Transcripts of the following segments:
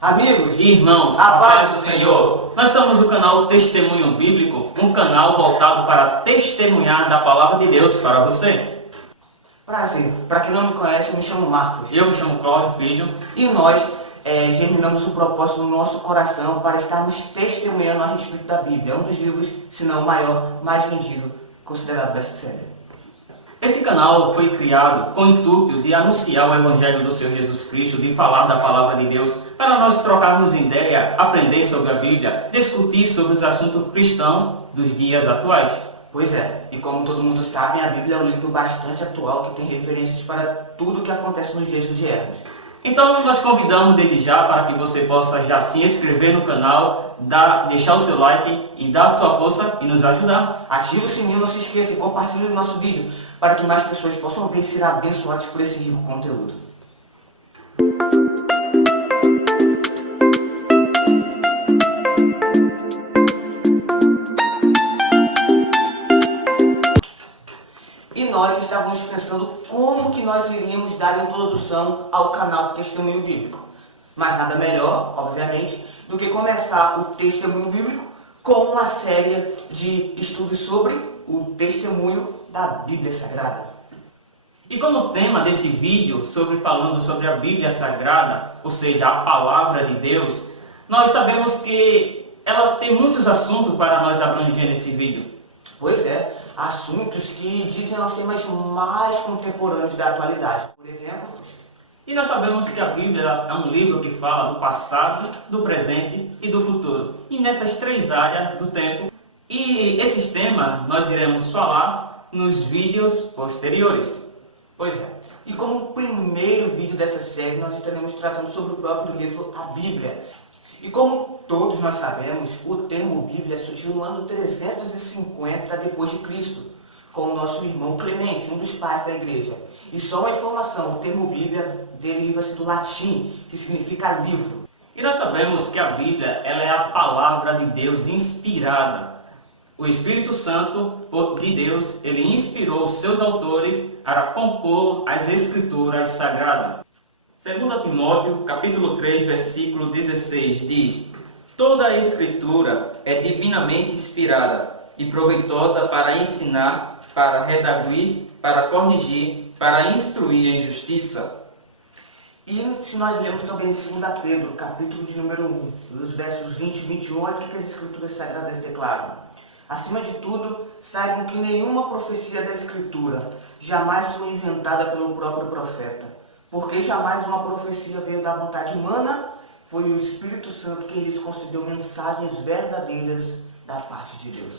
Amigos e irmãos, a a paz paz do do Senhor. Senhor. Nós somos o canal Testemunho Bíblico, um canal voltado para testemunhar da palavra de Deus para você. Prazer, para quem não me conhece, eu me chamo Marcos. Eu me chamo Cláudio Filho. E nós germinamos um propósito no nosso coração para estarmos testemunhando a respeito da Bíblia. É um dos livros, se não o maior, mais vendido, considerado best-seller. Esse canal foi criado com o intuito de anunciar o Evangelho do Senhor Jesus Cristo, de falar da palavra de Deus, para nós trocarmos ideia, aprender sobre a Bíblia, discutir sobre os assuntos cristãos dos dias atuais. Pois é, e como todo mundo sabe, a Bíblia é um livro bastante atual que tem referências para tudo o que acontece nos dias de Erros. Então nós convidamos desde já para que você possa já se inscrever no canal, deixar o seu like e dar a sua força e nos ajudar. Ative o sininho, não se esqueça e compartilhe o nosso vídeo para que mais pessoas possam ver e ser abençoadas por esse rico conteúdo. E nós estávamos pensando como que nós iríamos dar introdução ao canal Testemunho Bíblico. Mas nada melhor, obviamente, do que começar o Testemunho Bíblico com uma série de estudos sobre o testemunho da Bíblia Sagrada. E como tema desse vídeo, falando sobre a Bíblia Sagrada, ou seja, a Palavra de Deus, nós sabemos que ela tem muitos assuntos para nós abranger nesse vídeo. Pois é, assuntos que dizem aos temas mais contemporâneos da atualidade. Por exemplo, e nós sabemos que a Bíblia é um livro que fala do passado, do presente e do futuro. E nessas três áreas do tempo. E esses temas nós iremos falar nos vídeos posteriores. Pois é, e como primeiro vídeo dessa série, nós estaremos tratando sobre o próprio livro, a Bíblia. E como todos nós sabemos, o termo Bíblia surgiu no ano 350 depois de Cristo, com o nosso irmão Clemente, um dos pais da igreja. E só uma informação, o termo Bíblia deriva-se do latim, que significa livro. E nós sabemos que a Bíblia ela é a palavra de Deus inspirada. O Espírito Santo de Deus, ele inspirou os seus autores para compor as Escrituras Sagradas. 2 Timóteo, capítulo 3, versículo 16, diz: toda a Escritura é divinamente inspirada e proveitosa para ensinar, para redarguir, para corrigir, para instruir em justiça. E se nós lemos também em 2 Pedro, capítulo de número 1, os versos 20 e 21, olha o que as Escrituras Sagradas declaram. Acima de tudo, saibam que nenhuma profecia da Escritura jamais foi inventada pelo próprio profeta, porque jamais uma profecia veio da vontade humana, foi o Espírito Santo que lhes concedeu mensagens verdadeiras da parte de Deus.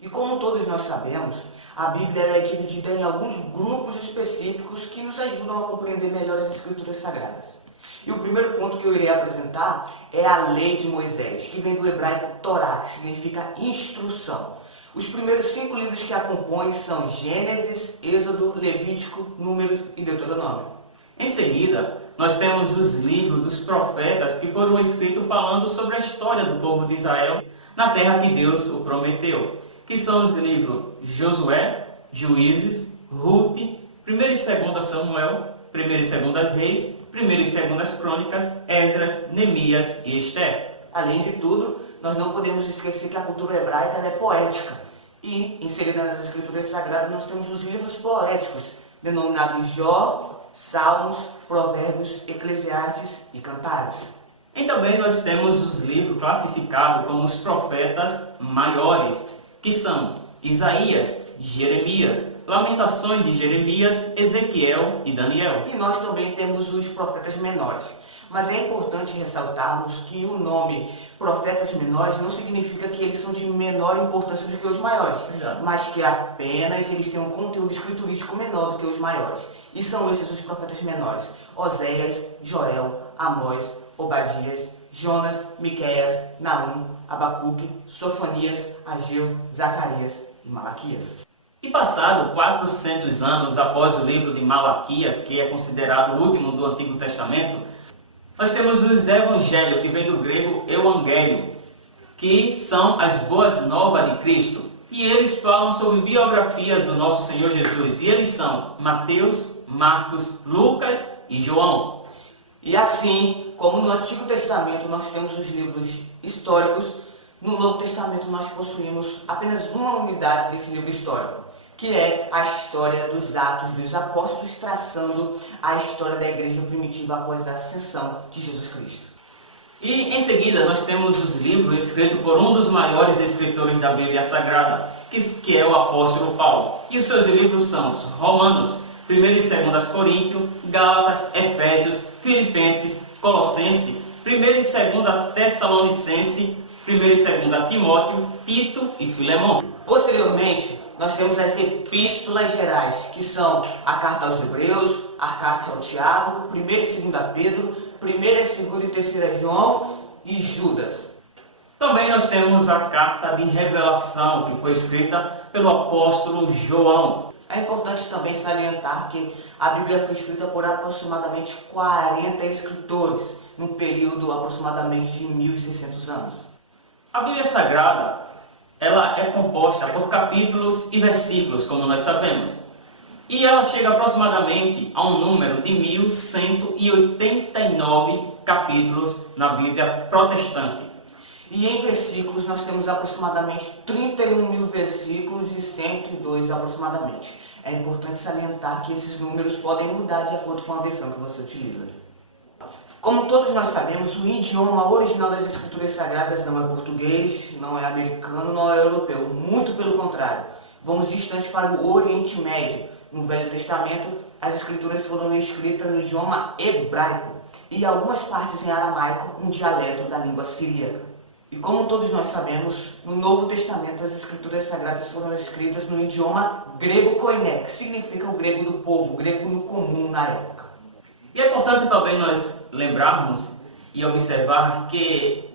E como todos nós sabemos, a Bíblia é dividida em alguns grupos específicos que nos ajudam a compreender melhor as Escrituras Sagradas. E o primeiro ponto que eu irei apresentar é a Lei de Moisés, que vem do hebraico Torá, que significa instrução. Os primeiros 5 livros que a compõem são Gênesis, Êxodo, Levítico, Números e Deuteronômio. Em seguida, nós temos os livros dos profetas que foram escritos falando sobre a história do povo de Israel na terra que Deus o prometeu, que são os livros Josué, Juízes, Ruth, 1 e 2 Samuel, 1 e 2 Reis, 1 e 2 Crônicas, Esdras, Neemias e Esther. Além de tudo, nós não podemos esquecer que a cultura hebraica é poética. E, inserida nas Escrituras Sagradas, nós temos os livros poéticos, denominados Jó, Salmos, Provérbios, Eclesiastes e Cantares. E também nós temos os livros classificados como os profetas maiores, que são Isaías, Jeremias, Lamentações de Jeremias, Ezequiel e Daniel. E nós também temos os profetas menores. Mas é importante ressaltarmos que o nome profetas menores não significa que eles são de menor importância do que os maiores, mas que apenas eles têm um conteúdo escriturístico menor do que os maiores. E são esses os profetas menores: Oséias, Joel, Amós, Obadias, Jonas, Miqueias, Naum, Abacuque, Sofonias, Ageu, Zacarias e Malaquias. E passado 400 anos após o livro de Malaquias, que é considerado o último do Antigo Testamento, nós temos os Evangelhos, que vem do grego Evangelium, que são as boas novas de Cristo. E eles falam sobre biografias do nosso Senhor Jesus. E eles são Mateus, Marcos, Lucas e João. E assim, como no Antigo Testamento nós temos os livros históricos, no Novo Testamento nós possuímos apenas uma unidade desse livro histórico, que é a história dos Atos dos Apóstolos, traçando a história da igreja primitiva após a ascensão de Jesus Cristo. E em seguida nós temos os livros escritos por um dos maiores escritores da Bíblia Sagrada, que é o apóstolo Paulo. E os seus livros são os Romanos, 1 e 2 Coríntios, Gálatas, Efésios, Filipenses, Colossenses, 1 e 2 Tessalonicenses, 1 e 2 Timóteo, Tito e Filemão. Posteriormente, nós temos as epístolas gerais, que são a carta aos Hebreus, a carta ao Tiago, 1 e 2 Pedro, 1 e 2 e 3 João e Judas. Também nós temos a carta de revelação, que foi escrita pelo apóstolo João. É importante também salientar que a Bíblia foi escrita por aproximadamente 40 escritores, num período aproximadamente de 1.600 anos. A Bíblia Sagrada, ela é composta por capítulos e versículos, como nós sabemos. E ela chega aproximadamente a um número de 1.189 capítulos na Bíblia protestante. E em versículos nós temos aproximadamente 31.000 versículos e 102 aproximadamente. É importante salientar que esses números podem mudar de acordo com a versão que você utiliza. Como todos nós sabemos, o idioma original das Escrituras Sagradas não é português, não é americano, não é europeu. Muito pelo contrário. Vamos distantes para o Oriente Médio. No Velho Testamento, as Escrituras foram escritas no idioma hebraico e algumas partes em aramaico, um dialeto da língua siríaca. E como todos nós sabemos, no Novo Testamento as Escrituras Sagradas foram escritas no idioma grego koiné, que significa o grego do povo, o grego no comum na época. E é importante também nós lembrarmos e observar que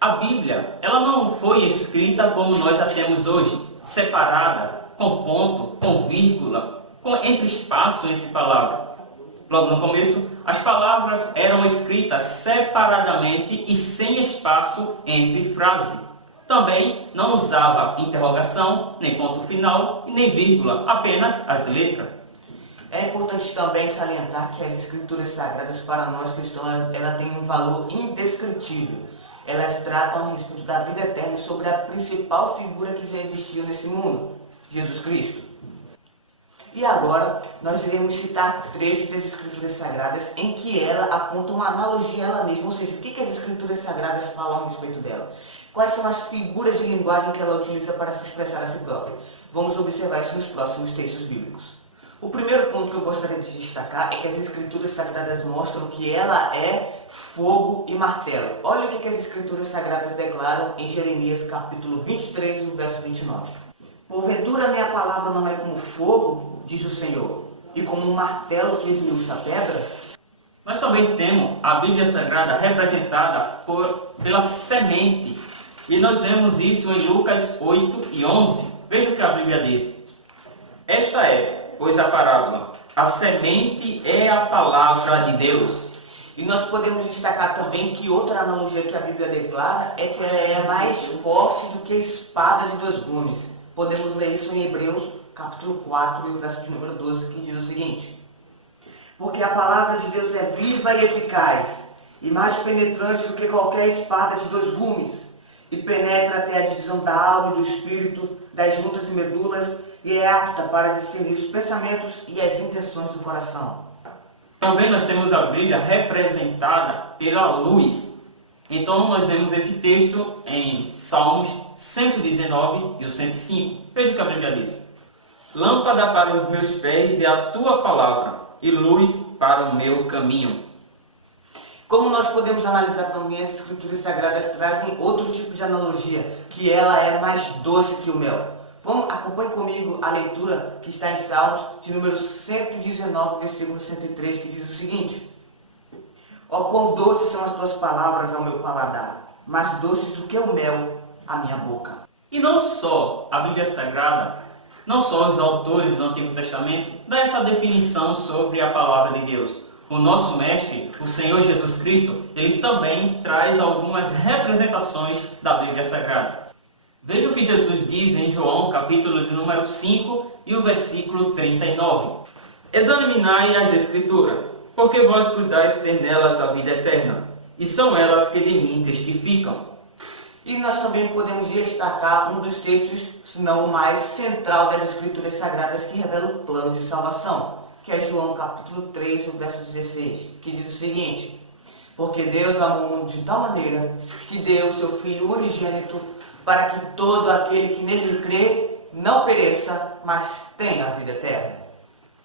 a Bíblia, ela não foi escrita como nós a temos hoje, separada, com ponto, com vírgula, entre espaço entre palavras. Logo no começo, as palavras eram escritas separadamente e sem espaço entre frases. Também não usava interrogação, nem ponto final e nem vírgula, apenas as letras. É importante também salientar que as Escrituras Sagradas para nós cristãos, ela tem um valor indescritível. Elas tratam a respeito da vida eterna e sobre a principal figura que já existiu nesse mundo, Jesus Cristo. E agora, nós iremos citar trechos das Escrituras Sagradas em que ela aponta uma analogia a ela mesma, ou seja, o que as Escrituras Sagradas falam a respeito dela. Quais são as figuras de linguagem que ela utiliza para se expressar a si própria. Vamos observar isso nos próximos textos bíblicos. O primeiro ponto que eu gostaria de destacar é que as Escrituras Sagradas mostram que ela é fogo e martelo. Olha o que as Escrituras Sagradas declaram em Jeremias capítulo 23, no verso 29. Porventura minha palavra não é como fogo, diz o Senhor, e como um martelo que esmiuça a pedra? Nós também temos a Bíblia Sagrada representada pela semente. E nós vemos isso em Lucas 8 e 11. Veja o que a Bíblia diz. Esta é, pois, a parábola. A semente é a palavra de Deus. E nós podemos destacar também que outra analogia que a Bíblia declara é que ela é mais forte do que espada de dois gumes. Podemos ler isso em Hebreus capítulo 4 e o verso de número 12, que diz o seguinte: porque a palavra de Deus é viva e eficaz, e mais penetrante do que qualquer espada de dois gumes, e penetra até a divisão da alma e do espírito, das juntas e medulas, e é apta para discernir os pensamentos e as intenções do coração. Também nós temos a Bíblia representada pela luz. Então nós vemos esse texto em Salmos 119 e o 105. Veja o que a Bíblia diz. Lâmpada para os meus pés é a tua palavra, e luz para o meu caminho. Como nós podemos analisar também, as Escrituras Sagradas trazem outro tipo de analogia, que ela é mais doce que o mel. Acompanhe comigo a leitura que está em Salmos, de número 119, versículo 103, que diz o seguinte: ó, quão doces são as tuas palavras ao meu paladar, mais doces do que o mel à minha boca. E não só a Bíblia Sagrada, não só os autores do Antigo Testamento dão essa definição sobre a palavra de Deus. O nosso mestre, o Senhor Jesus Cristo, ele também traz algumas representações da Bíblia Sagrada. Veja o que Jesus diz em João, capítulo de número 5 e o versículo 39. Examinai as Escrituras, porque vós cuidais ter nelas a vida eterna, e são elas que de mim testificam. E nós também podemos destacar um dos textos, se não o mais central das Escrituras Sagradas, que revela o plano de salvação, que é João capítulo 3, no verso 16, que diz o seguinte: porque Deus amou o mundo de tal maneira que deu o seu Filho unigênito, para que todo aquele que nele crê não pereça, mas tenha a vida eterna.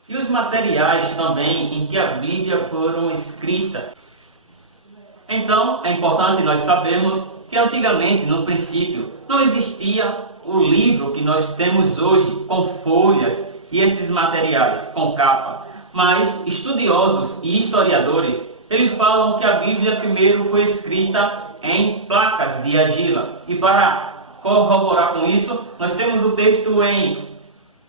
E os materiais também em que a Bíblia foram escritas. Então, é importante nós sabermos que antigamente, no princípio, não existia o livro que nós temos hoje, com folhas e esses materiais, com capa. Mas estudiosos e historiadores, eles falam que a Bíblia primeiro foi escrita em placas de argila. E para corroborar com isso, nós temos o texto em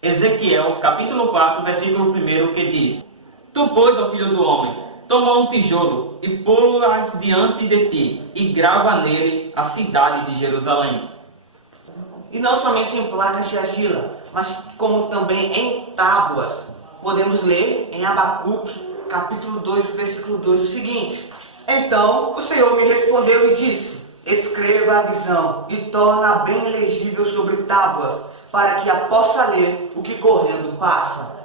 Ezequiel, capítulo 4, versículo 1, que diz: Tu, pois, ó filho do homem, toma um tijolo e pô-las diante de ti, e grava nele a cidade de Jerusalém. E não somente em placas de argila, mas como também em tábuas. Podemos ler em Abacuque, capítulo 2, versículo 2, o seguinte: Então o Senhor me respondeu e disse: Escreva a visão e torna bem legível sobre tábuas, para que a possa ler o que correndo passa.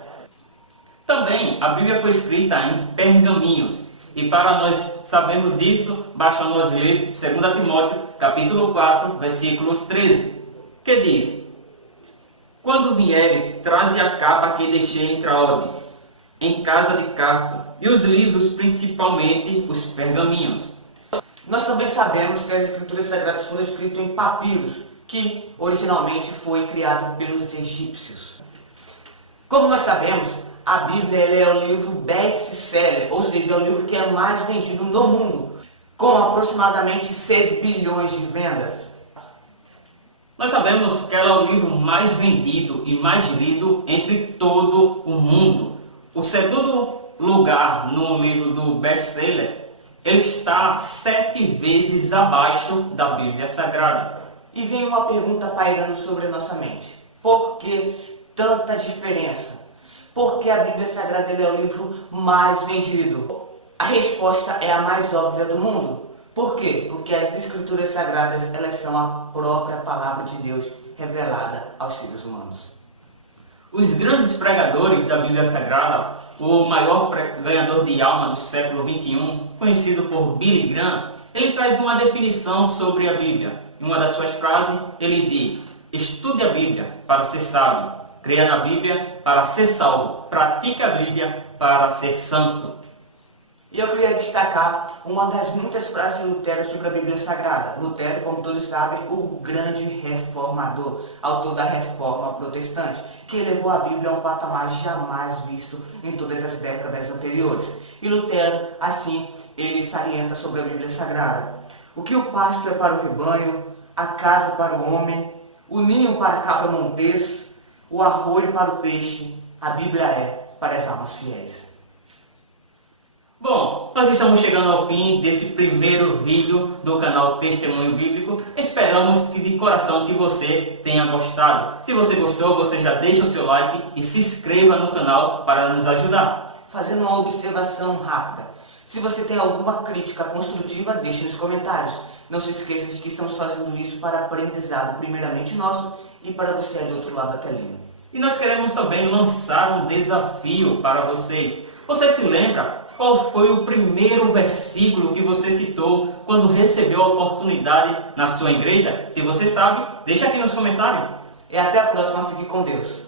Também a Bíblia foi escrita em pergaminhos. E para nós sabermos disso, basta nós ler 2 Timóteo, capítulo 4, versículo 13, que diz: Quando vieres, traze a capa que deixei em Traode, em casa de Carpo, e os livros, principalmente os pergaminhos. Nós também sabemos que as Escrituras Sagradas foram escritas em papiros, que originalmente foi criado pelos egípcios. Como nós sabemos, a Bíblia é o livro best-seller, ou seja, é o livro que é mais vendido no mundo, com aproximadamente 6 bilhões de vendas. Nós sabemos que ela é o livro mais vendido e mais lido entre todo o mundo. O segundo lugar no livro do best-seller, ele está 7 vezes abaixo da Bíblia Sagrada. E vem uma pergunta pairando sobre a nossa mente: por que tanta diferença? Por que a Bíblia Sagrada é o livro mais vendido? A resposta é a mais óbvia do mundo. Por quê? Porque as Escrituras Sagradas, elas são a própria palavra de Deus revelada aos seres humanos. Os grandes pregadores da Bíblia Sagrada, o maior ganhador de alma do século XXI, conhecido por Billy Graham, ele traz uma definição sobre a Bíblia. Em uma das suas frases, ele diz: estude a Bíblia para ser sábio, creia na Bíblia para ser salvo, pratique a Bíblia para ser santo. E eu queria destacar uma das muitas frases de Lutero sobre a Bíblia Sagrada. Lutero, como todos sabem, o grande reformador, autor da Reforma Protestante, que elevou a Bíblia a um patamar jamais visto em todas as décadas anteriores. E Lutero, assim, ele salienta sobre a Bíblia Sagrada: o que o pasto é para o rebanho, a casa para o homem, o ninho para a cabra montês, o arroio para o peixe, a Bíblia é para as almas fiéis. Bom, nós estamos chegando ao fim desse primeiro vídeo do canal Testemunho Bíblico. Esperamos que de coração que você tenha gostado. Se você gostou, você já deixa o seu like e se inscreva no canal para nos ajudar. Fazendo uma observação rápida: se você tem alguma crítica construtiva, deixe nos comentários. Não se esqueça de que estamos fazendo isso para aprendizado, primeiramente nosso, e para você aí do outro lado da telinha. E nós queremos também lançar um desafio para vocês. Você se lembra qual foi o primeiro versículo que você citou quando recebeu a oportunidade na sua igreja? Se você sabe, deixa aqui nos comentários. E até a próxima. Fique com Deus.